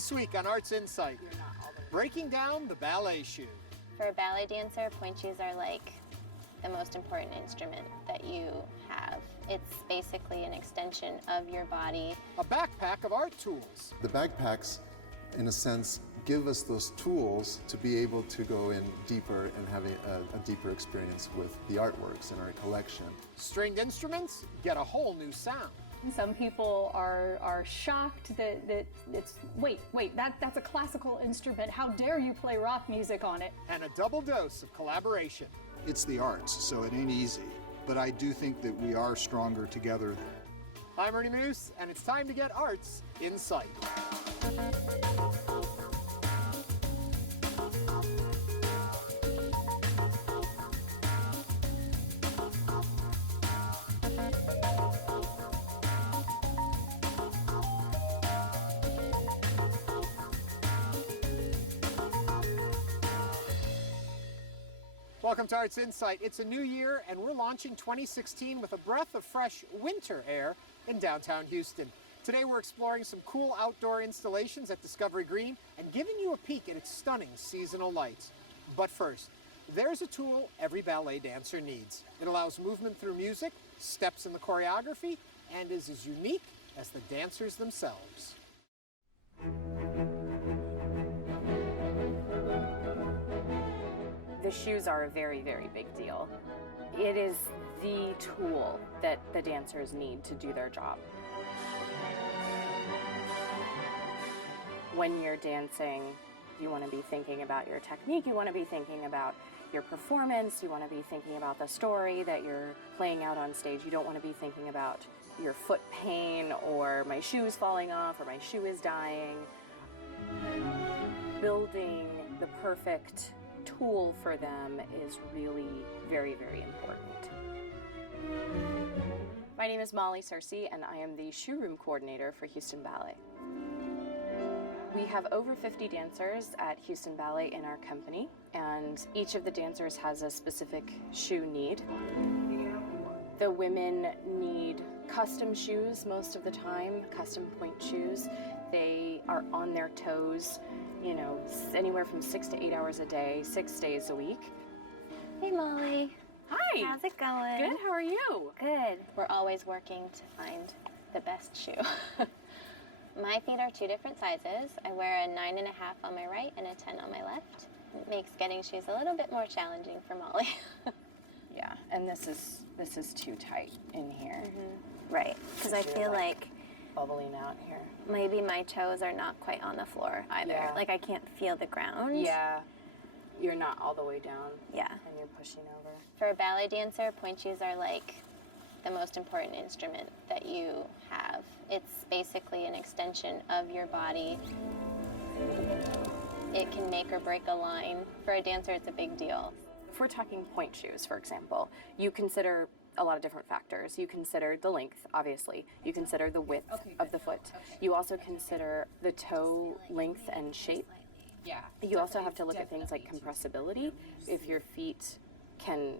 This week on Arts InSight, breaking down the ballet shoe. For a ballet dancer, point shoes are like the most important instrument that you have. It's basically an extension of your body. A backpack of art tools. The backpacks, in a sense, give us those tools to be able to go in deeper and have a deeper experience with the artworks in our collection. Stringed instruments get a whole new sound. Some people are shocked that it's, wait, that's a classical instrument. How dare you play rock music on it? And a double dose of collaboration. It's the arts, so it ain't easy. But I do think that we are stronger together. I'm Ernie Moose, and it's time to get Arts InSight. Welcome to Arts InSight. It's a new year, and we're launching 2016 with a breath of fresh winter air in downtown Houston. Today we're exploring some cool outdoor installations at Discovery Green and giving you a peek at its stunning seasonal lights. But first, there's a tool every ballet dancer needs. It allows movement through music, steps in the choreography, and is as unique as the dancers themselves. The shoes are a very, very big deal. It is the tool that the dancers need to do their job. When you're dancing, you want to be thinking about your technique, you want to be thinking about your performance, you want to be thinking about the story that you're playing out on stage. You don't want to be thinking about your foot pain or my shoe's falling off or my shoe is dying. Building the perfect tool for them is really very, very important. My name is Molly Searcy, and I am the shoe room coordinator for Houston Ballet. We have over 50 dancers at Houston Ballet in our company, and each of the dancers has a specific shoe need. The women need custom shoes most of the time, custom point shoes. They are on their toes, you know, anywhere from 6 to 8 hours a day, 6 days a week. Hey Molly. Hi. How's it going? Good, how are you? Good. We're always working to find the best shoe. My feet are two different sizes. I wear a 9.5 on my right and a 10 on my left. It makes getting shoes a little bit more challenging for Molly. Yeah, and this is too tight in here. Mm-hmm. Right, because I feel like bubbling out here. Maybe my toes are not quite on the floor either. Yeah. Like I can't feel the ground. Yeah, you're not all the way down. Yeah. And you're pushing over. For a ballet dancer, point shoes are like the most important instrument that you have. It's basically an extension of your body. It can make or break a line. For a dancer, it's a big deal. If we're talking point shoes, for example, you consider a lot of different factors. You consider the length, obviously. You consider the width of the foot. You also consider the toe length and shape. Yeah. You also have to look at things like compressibility. If your feet can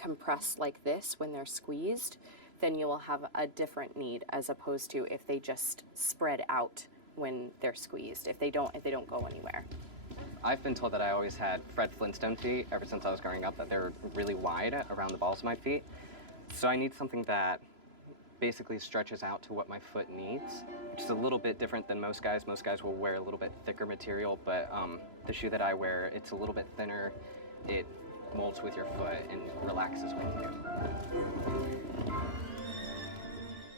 compress like this when they're squeezed, then you will have a different need as opposed to if they just spread out when they're squeezed, if they don't go anywhere. I've been told that I always had Fred Flintstone feet ever since I was growing up, that they're really wide around the balls of my feet. So I need something that basically stretches out to what my foot needs, which is a little bit different than most guys. Most guys will wear a little bit thicker material, but the shoe that I wear, it's a little bit thinner. It molds with your foot and relaxes with you.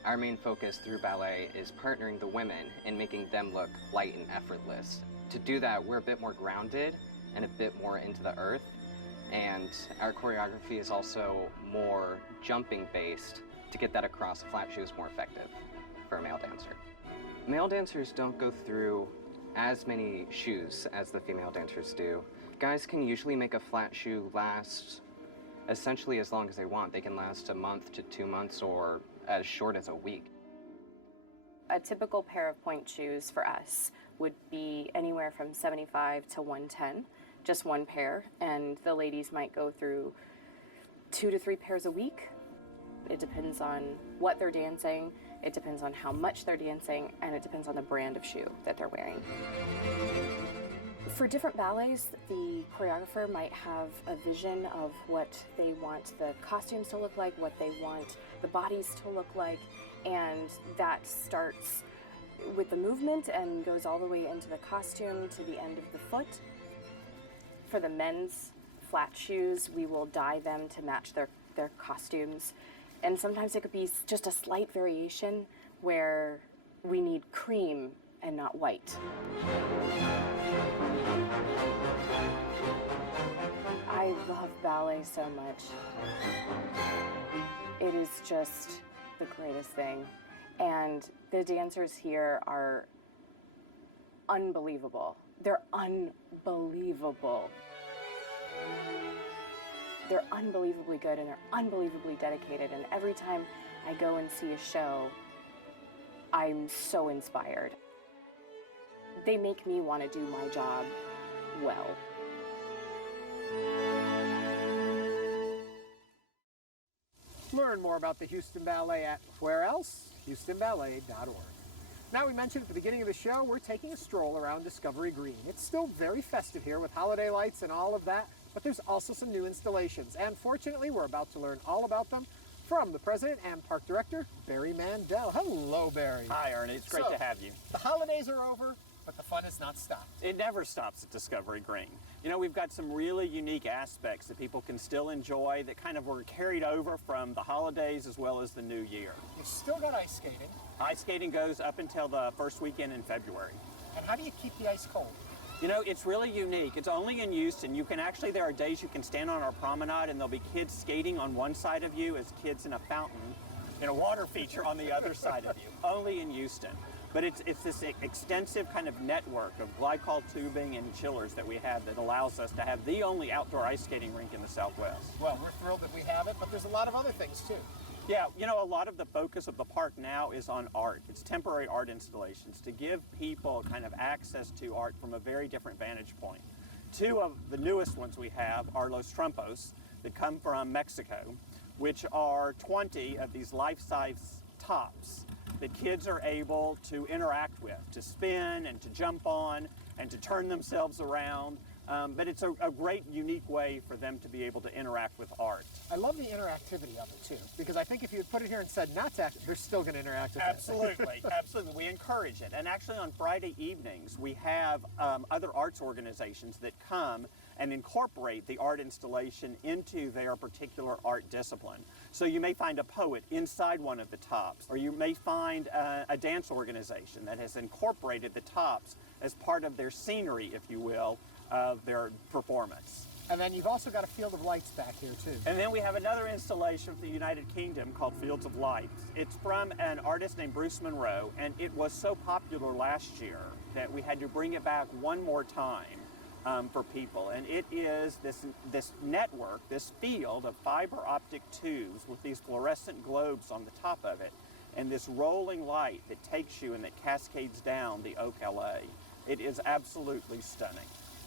Our main focus through ballet is partnering the women and making them look light and effortless. To do that, we're a bit more grounded and a bit more into the earth. And our choreography is also more jumping based to get that across. A flat shoe is more effective for a male dancer. Male dancers don't go through as many shoes as the female dancers do. Guys can usually make a flat shoe last essentially as long as they want. They can last a month to 2 months or as short as a week. A typical pair of point shoes for us would be anywhere from 75 to 110, just one pair, and the ladies might go through 2 to 3 pairs a week. It depends on what they're dancing it depends on how much they're dancing, and it depends on the brand of shoe that they're wearing. For different ballets, the choreographer might have a vision of what they want the costumes to look like, what they want the bodies to look like, and that starts with the movement and goes all the way into the costume to the end of the foot. For the men's flat shoes, we will dye them to match their costumes. And sometimes it could be just a slight variation where we need cream and not white. I love ballet so much. It is just the greatest thing. And the dancers here are unbelievable. They're unbelievable. They're unbelievably good and they're unbelievably dedicated. And every time I go and see a show, I'm so inspired. They make me want to do my job well. Learn more about the Houston Ballet at where else? HoustonBallet.org. Now, we mentioned at the beginning of the show, we're taking a stroll around Discovery Green. It's still very festive here with holiday lights and all of that, but there's also some new installations. And fortunately, we're about to learn all about them from the president and park director, Barry Mandel. Hello, Barry. Hi, Ernie. It's great to have you. The holidays are over, but the fun has not stopped. It never stops at Discovery Green. You know, we've got some really unique aspects that people can still enjoy that kind of were carried over from the holidays as well as the new year. You've still got ice skating. Ice skating goes up until the first weekend in February. And how do you keep the ice cold? You know, it's really unique. It's only in Houston. You can actually, there are days you can stand on our promenade and there'll be kids skating on one side of you as kids in a fountain, in a water feature on the other side of you. Only in Houston. But it's this extensive kind of network of glycol tubing and chillers that we have that allows us to have the only outdoor ice skating rink in the Southwest. Well, we're thrilled that we have it, but there's a lot of other things too. Yeah, you know, a lot of the focus of the park now is on art. It's temporary art installations to give people kind of access to art from a very different vantage point. Two of the newest ones we have are Los Trumpos that come from Mexico, which are 20 of these life-size tops that kids are able to interact with, to spin and to jump on and to turn themselves around. But it's a great, unique way for them to be able to interact with art. I love the interactivity of it too, because I think if you had put it here and said not to act, they're still going to interact with Absolutely, absolutely. We encourage it. And actually on Friday evenings, we have other arts organizations that come and incorporate the art installation into their particular art discipline. So you may find a poet inside one of the tops, or you may find a dance organization that has incorporated the tops as part of their scenery, if you will, of their performance. And then you've also got a field of lights back here too. And then we have another installation from the United Kingdom called Fields of Light. It's from an artist named Bruce Monroe, and it was so popular last year that we had to bring it back one more time for people. And it is this network, this field of fiber optic tubes with these fluorescent globes on the top of it, and this rolling light that takes you and that cascades down the Oak LA. It is absolutely stunning.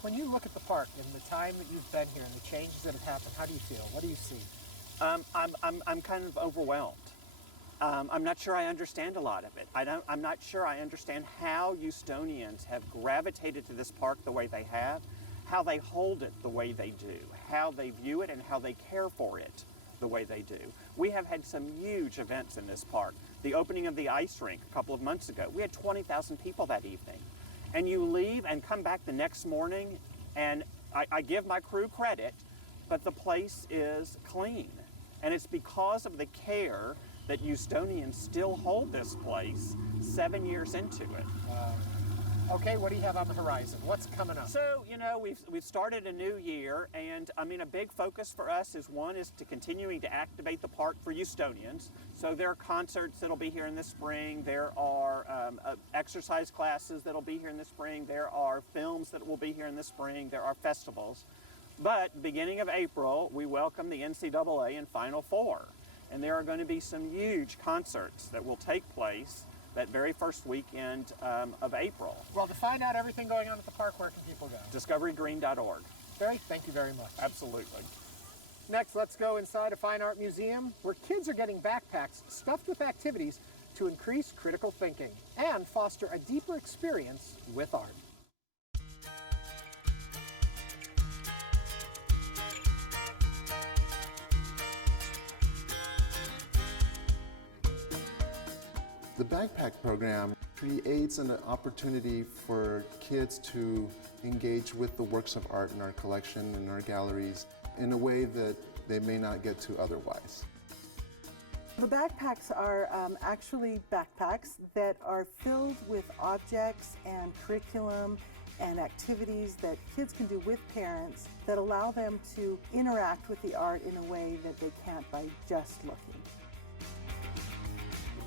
When you look at the park and the time that you've been here and the changes that have happened, how do you feel? What do you see? I'm kind of overwhelmed. I'm not sure I understand a lot of it. I'm not sure I understand how Houstonians have gravitated to this park the way they have, how they hold it the way they do, how they view it and how they care for it the way they do. We have had some huge events in this park. The opening of the ice rink a couple of months ago, we had 20,000 people that evening. And you leave and come back the next morning, and I give my crew credit, but the place is clean. And it's because of the care that Houstonians still hold this place 7 years into it. Okay, what do you have on the horizon? What's coming up? So, you know, we've started a new year, and I mean, a big focus for us is to continuing to activate the park for Houstonians. So there are concerts that'll be here in the spring. There are exercise classes that'll be here in the spring. There are films that will be here in the spring. There are festivals. But beginning of April, we welcome the NCAA in Final Four. And there are going to be some huge concerts that will take place that very first weekend of April. Well, to find out everything going on at the park, where can people go? DiscoveryGreen.org. Barry, thank you very much. Absolutely. Next, let's go inside a fine art museum where kids are getting backpacks stuffed with activities to increase critical thinking and foster a deeper experience with art. The backpack program creates an opportunity for kids to engage with the works of art in our collection and our galleries in a way that they may not get to otherwise. The backpacks are actually backpacks that are filled with objects and curriculum and activities that kids can do with parents that allow them to interact with the art in a way that they can't by just looking.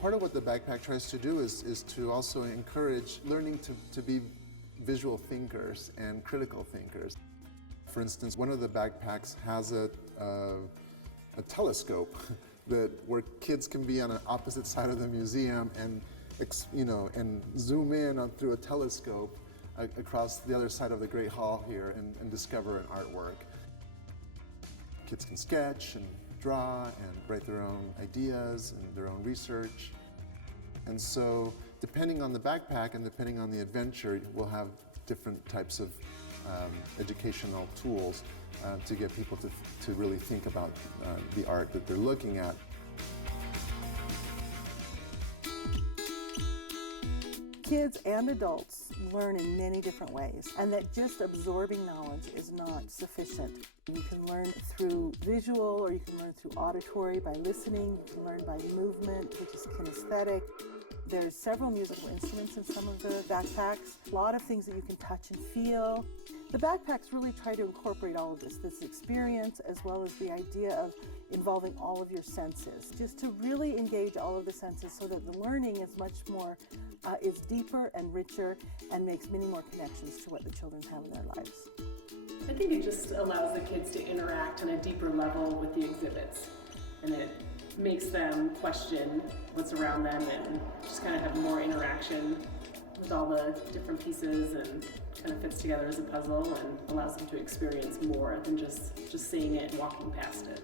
Part of what the backpack tries to do is to also encourage learning to be visual thinkers and critical thinkers. For instance, one of the backpacks has a telescope where kids can be on an opposite side of the museum and zoom in through a telescope across the other side of the Great Hall here and discover an artwork. Kids can sketch and draw and write their own ideas and their own research. And so, depending on the backpack and depending on the adventure, we'll have different types of educational tools to get people to really think about the art that they're looking at. Kids and adults learn in many different ways, and that just absorbing knowledge is not sufficient. You can learn through visual, or you can learn through auditory by listening. You can learn by movement, which is kinesthetic. There's several musical instruments in some of the backpacks, a lot of things that you can touch and feel. The backpacks really try to incorporate all of this experience, as well as the idea of involving all of your senses, just to really engage all of the senses so that the learning is much more, is deeper and richer and makes many more connections to what the children have in their lives. I think it just allows the kids to interact on a deeper level with the exhibits, and it makes them question what's around them and just kind of have more interaction with all the different pieces, and kind of fits together as a puzzle and allows them to experience more than just seeing it and walking past it.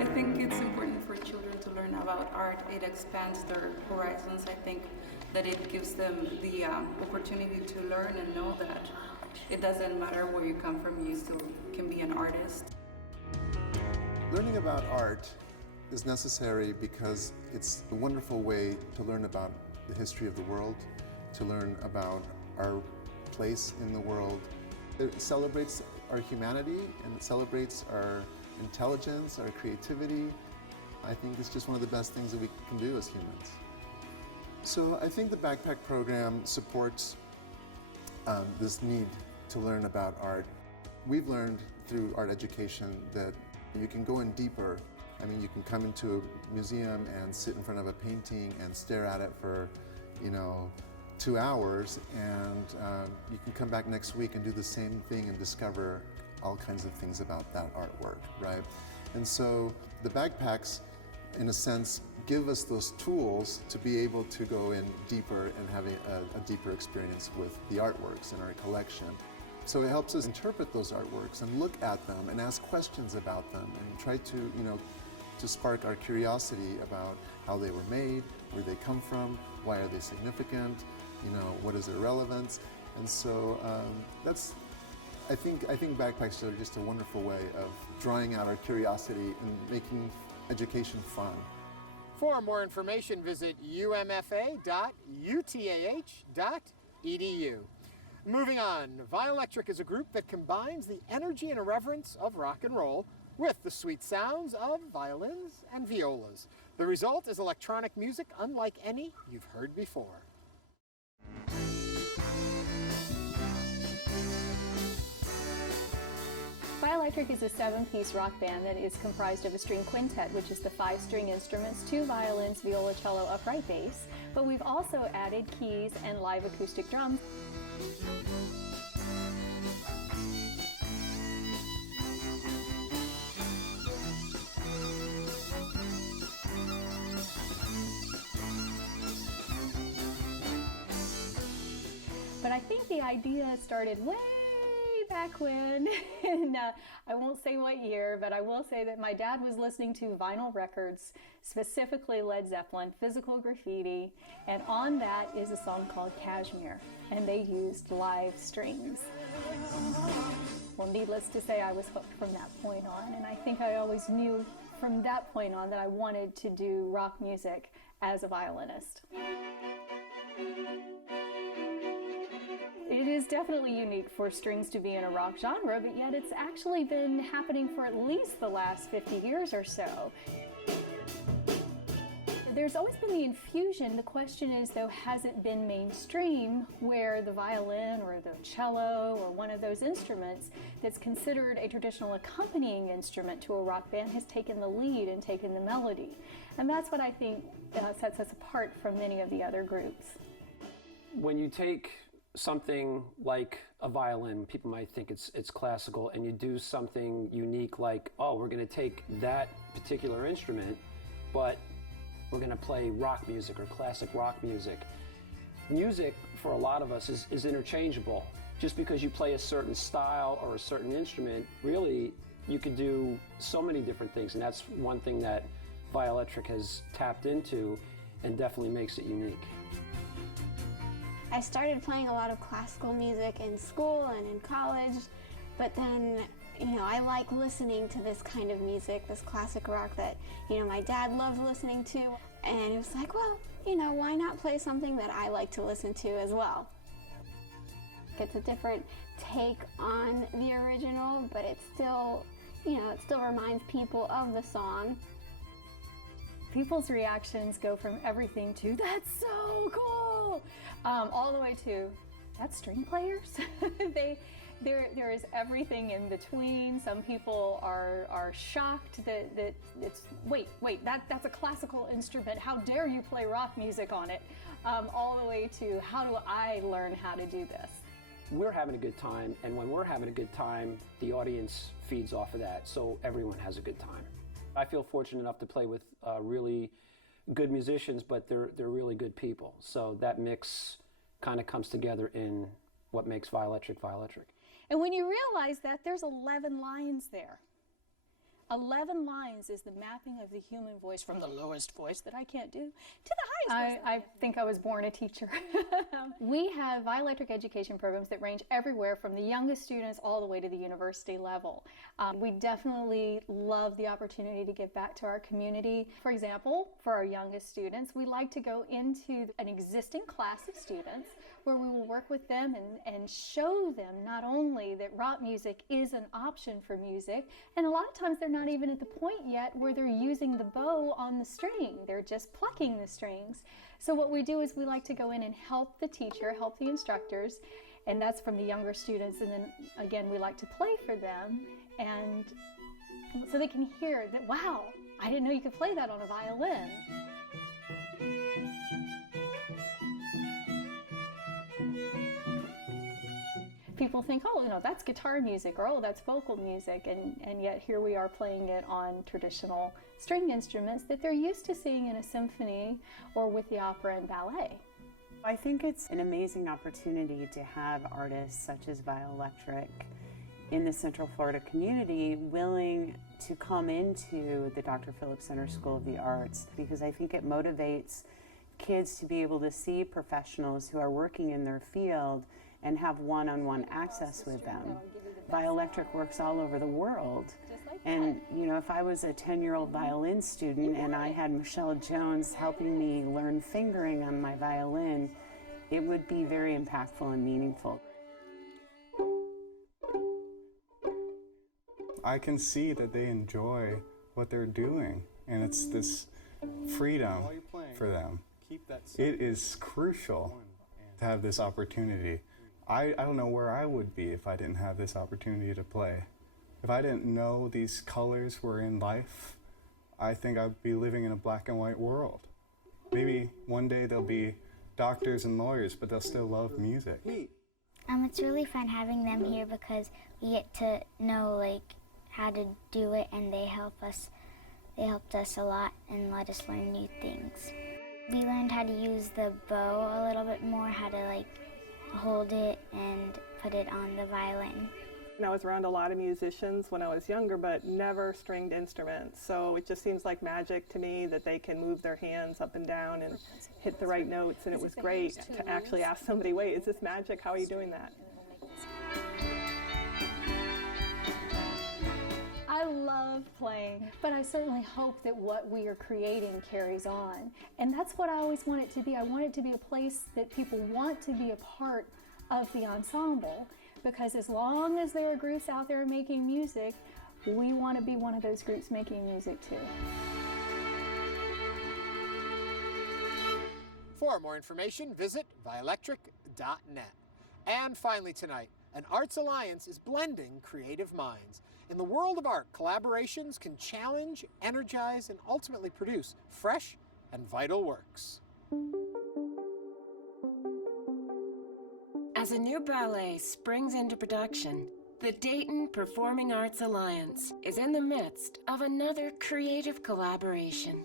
I think it's important for children to learn about art. It expands their horizons. I think that it gives them the opportunity to learn and know that it doesn't matter where you come from, you still can be an artist. Learning about art is necessary because it's a wonderful way to learn about the history of the world, to learn about our place in the world. It celebrates our humanity and it celebrates our intelligence, our creativity. I think it's just one of the best things that we can do as humans. So I think the backpack program supports this need to learn about art. We've learned through art education that you can go in deeper. I mean, you can come into a museum and sit in front of a painting and stare at it for, 2 hours, and you can come back next week and do the same thing and discover all kinds of things about that artwork, right? And so the backpacks, in a sense, give us those tools to be able to go in deeper and have a deeper experience with the artworks in our collection. So it helps us interpret those artworks and look at them and ask questions about them and try to, to spark our curiosity about how they were made, where they come from, why are they significant, what is their relevance. And so I think backpacks are just a wonderful way of drawing out our curiosity and making education fun. For more information, visit umfa.utah.edu. Moving on, Violectric is a group that combines the energy and irreverence of rock and roll with the sweet sounds of violins and violas. The result is electronic music unlike any you've heard before. Ballet is a 7-piece rock band that is comprised of a string quintet, which is the 5-string instruments, 2 violins, viola, cello, upright bass, but we've also added keys and live acoustic drums. But I think the idea started way back when, and I won't say what year, but I will say that my dad was listening to vinyl records, specifically Led Zeppelin, Physical Graffiti, and on that is a song called Kashmir, and they used live strings. Well, needless to say, I was hooked from that point on, and I think I always knew from that point on that I wanted to do rock music as a violinist. It is definitely unique for strings to be in a rock genre, but yet it's actually been happening for at least the last 50 years or so. There's always been the infusion. The question is, though, has it been mainstream where the violin or the cello or one of those instruments that's considered a traditional accompanying instrument to a rock band has taken the lead and taken the melody? And that's what I think sets us apart from many of the other groups. When you take something like a violin, people might think it's classical, and you do something unique like, oh, we're going to take that particular instrument, but we're going to play rock music or classic rock music. Music, for a lot of us, is interchangeable. Just because you play a certain style or a certain instrument, really, you could do so many different things, and that's one thing that Violetric has tapped into and definitely makes it unique. I started playing a lot of classical music in school and in college, but then, I like listening to this kind of music, this classic rock that, my dad loved listening to, and it was like, well, why not play something that I like to listen to as well? It's a different take on the original, but it still reminds people of the song. People's reactions go from everything to, that's so cool, all the way to, that's string players? There is everything in between. Some people are shocked that it's, wait, that's a classical instrument. How dare you play rock music on it? All the way to, how do I learn how to do this? We're having a good time, and when we're having a good time, the audience feeds off of that, so everyone has a good time. I feel fortunate enough to play with really good musicians, but they're really good people. So that mix kind of comes together in what makes Violetric Violetric. And when you realize that, there's 11 lines there. 11 lines is the mapping of the human voice from the lowest voice that I can't do to the highest voice. I think I was born a teacher. We have Violetric education programs that range everywhere from the youngest students all the way to the university level. We definitely love the opportunity to give back to our community. For example, for our youngest students, we like to go into an existing class of students where we will work with them and show them not only that rock music is an option for music, and a lot of times they're not even at the point yet where they're using the bow on the string. They're just plucking the strings. So what we do is we like to go in and help the teacher, help the instructors, and that's from the younger students. And then again, we like to play for them, and so they can hear that, wow, I didn't know you could play that on a violin. People think, oh, that's guitar music, or oh, that's vocal music, and yet here we are playing it on traditional string instruments that they're used to seeing in a symphony or with the opera and ballet. I think it's an amazing opportunity to have artists such as Violetric in the Central Florida community willing to come into the Dr. Phillips Center School of the Arts, because I think it motivates kids to be able to see professionals who are working in their field and have one-on-one access with them. Violetric works all over the world. And if I was a 10-year-old violin student and I had Michelle Jones helping me learn fingering on my violin, it would be very impactful and meaningful. I can see that they enjoy what they're doing, and it's this freedom for them. It is crucial to have this opportunity. I don't know where I would be if I didn't have this opportunity to play. If I didn't know these colors were in life, I think I'd be living in a black and white world. Maybe one day they'll be doctors and lawyers, but they'll still love music. It's really fun having them here because we get to know how to do it, and they helped us a lot and let us learn new things. We learned how to use the bow a little bit more, how to hold it and put it on the violin. And I was around a lot of musicians when I was younger, but never stringed instruments. So it just seems like magic to me that they can move their hands up and down and hit the right notes. And it was great to actually ask somebody, wait, is this magic? How are you doing that? I love playing, but I certainly hope that what we are creating carries on. And that's what I always want it to be. I want it to be a place that people want to be a part of the ensemble, because as long as there are groups out there making music, we want to be one of those groups making music too. For more information, visit violectric.net. And finally tonight, an Arts Alliance is blending creative minds. In the world of art, collaborations can challenge, energize, and ultimately produce fresh and vital works. As a new ballet springs into production, the Dayton Performing Arts Alliance is in the midst of another creative collaboration.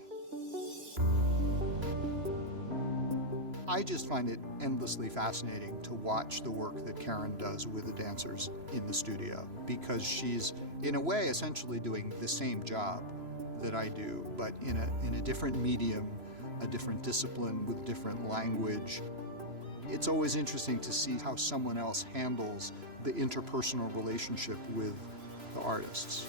I just find it endlessly fascinating to watch the work that Karen does with the dancers in the studio, because she's, in a way, essentially doing the same job that I do, but in a different medium, a different discipline with different language. It's always interesting to see how someone else handles the interpersonal relationship with the artists.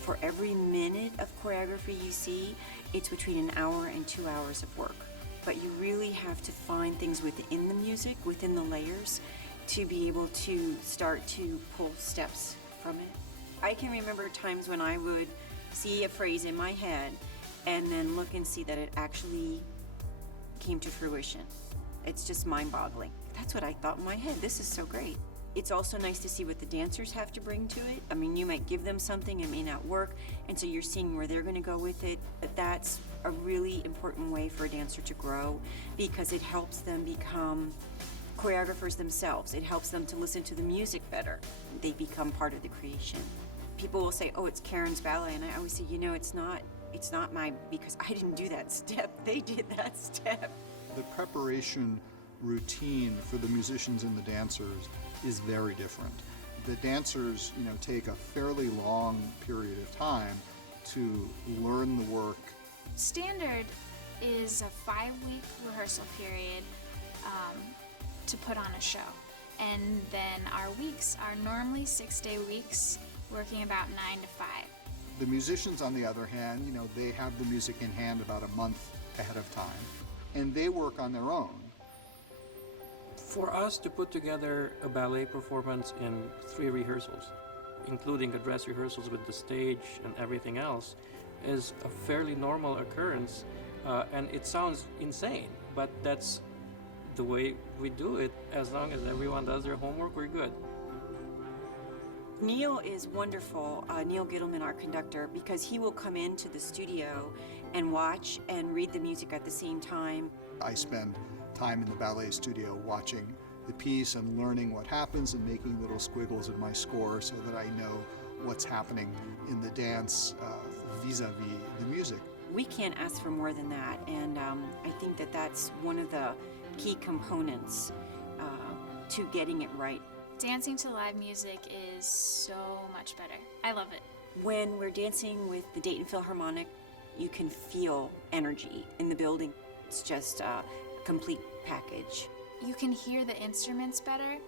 For every minute of choreography you see, it's between an hour and 2 hours of work. But you really have to find things within the music, within the layers, to be able to start to pull steps from it. I can remember times when I would see a phrase in my head and then look and see that it actually came to fruition. It's just mind-boggling. That's what I thought in my head. This is so great. It's also nice to see what the dancers have to bring to it. I mean, you might give them something, it may not work, and so you're seeing where they're going to go with it. But that's a really important way for a dancer to grow, because it helps them become choreographers themselves. It helps them to listen to the music better. They become part of the creation. People will say, oh, it's Karen's ballet, and I always say, you know, it's not my, because I didn't do that step. They did that step. The preparation routine for the musicians and the dancers is very different. The dancers, you know, take a fairly long period of time to learn the work. Standard is a 5-week rehearsal period to put on a show. And then our weeks are normally 6-day weeks, working about 9 to 5. The musicians, on the other hand, you know, they have the music in hand about a month ahead of time, and they work on their own. For us to put together a ballet performance in 3 rehearsals, including the dress rehearsals with the stage and everything else, is a fairly normal occurrence, and it sounds insane, but that's the way we do it. As long as everyone does their homework, we're good. Neil is wonderful, Neil Gittleman, our conductor, because he will come into the studio and watch and read the music at the same time. I spend time in the ballet studio watching the piece and learning what happens and making little squiggles in my score so that I know what's happening in the dance vis-a-vis the music. We can't ask for more than that, and I think that that's one of the key components to getting it right. Dancing to live music is so much better. I love it. When we're dancing with the Dayton Philharmonic, you can feel energy in the building. It's just a complete package. You can hear the instruments better.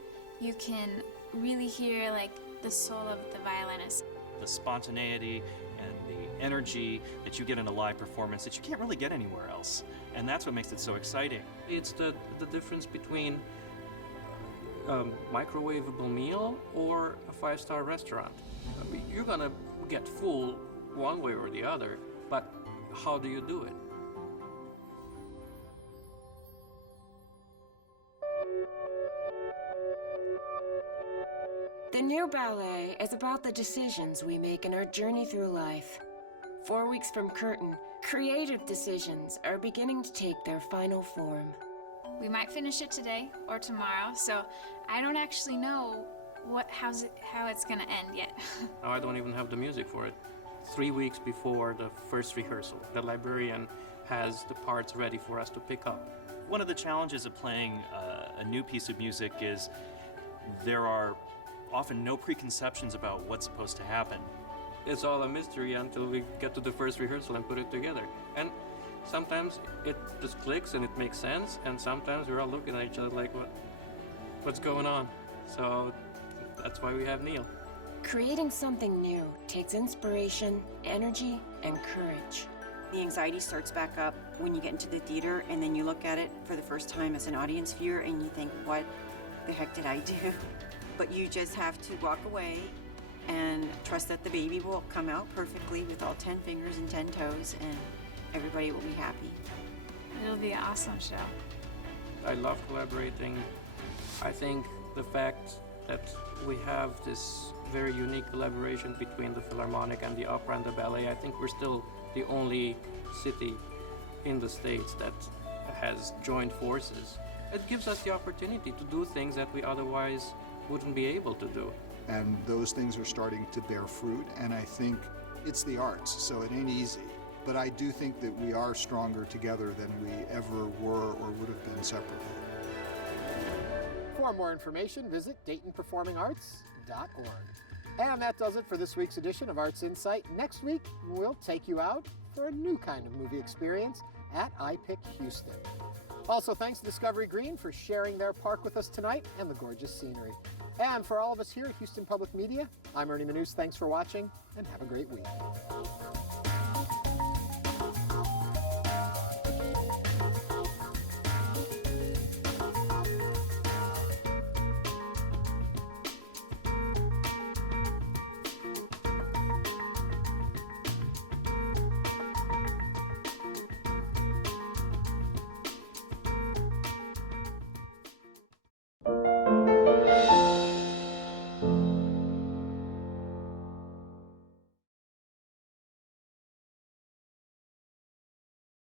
You can really hear like the soul of the violinist. The spontaneity and the energy that you get in a live performance that you can't really get anywhere else. And that's what makes it so exciting. It's the difference between a microwavable meal or a 5-star restaurant. I mean, you're gonna get full one way or the other, but how do you do it? The new ballet is about the decisions we make in our journey through life. 4 weeks from curtain, creative decisions are beginning to take their final form. We might finish it today or tomorrow, so I don't actually know how it's gonna end yet. Now I don't even have the music for it. 3 weeks before the first rehearsal. The librarian has the parts ready for us to pick up. One of the challenges of playing a new piece of music is there are often no preconceptions about what's supposed to happen. It's all a mystery until we get to the first rehearsal and put it together. And sometimes it just clicks and it makes sense, and sometimes we're all looking at each other like, what's going on? So that's why we have Neil. Creating something new takes inspiration, energy, and courage. The anxiety starts back up when you get into the theater and then you look at it for the first time as an audience viewer and you think, what the heck did I do? But you just have to walk away and trust that the baby will come out perfectly with all 10 fingers and 10 toes and everybody will be happy. It'll be an awesome show. I love collaborating. I think the fact that we have this very unique collaboration between the Philharmonic and the opera and the ballet, I think we're still the only city in the States that has joined forces. It gives us the opportunity to do things that we otherwise wouldn't be able to do. And those things are starting to bear fruit, and I think it's the arts, so it ain't easy. But I do think that we are stronger together than we ever were or would have been separately. For more information, visit DaytonPerformingArts.org. And that does it for this week's edition of Arts Insight. Next week, we'll take you out for a new kind of movie experience at iPic Houston. Also, thanks to Discovery Green for sharing their park with us tonight and the gorgeous scenery. And for all of us here at Houston Public Media, I'm Ernie Manous. Thanks for watching, and have a great week.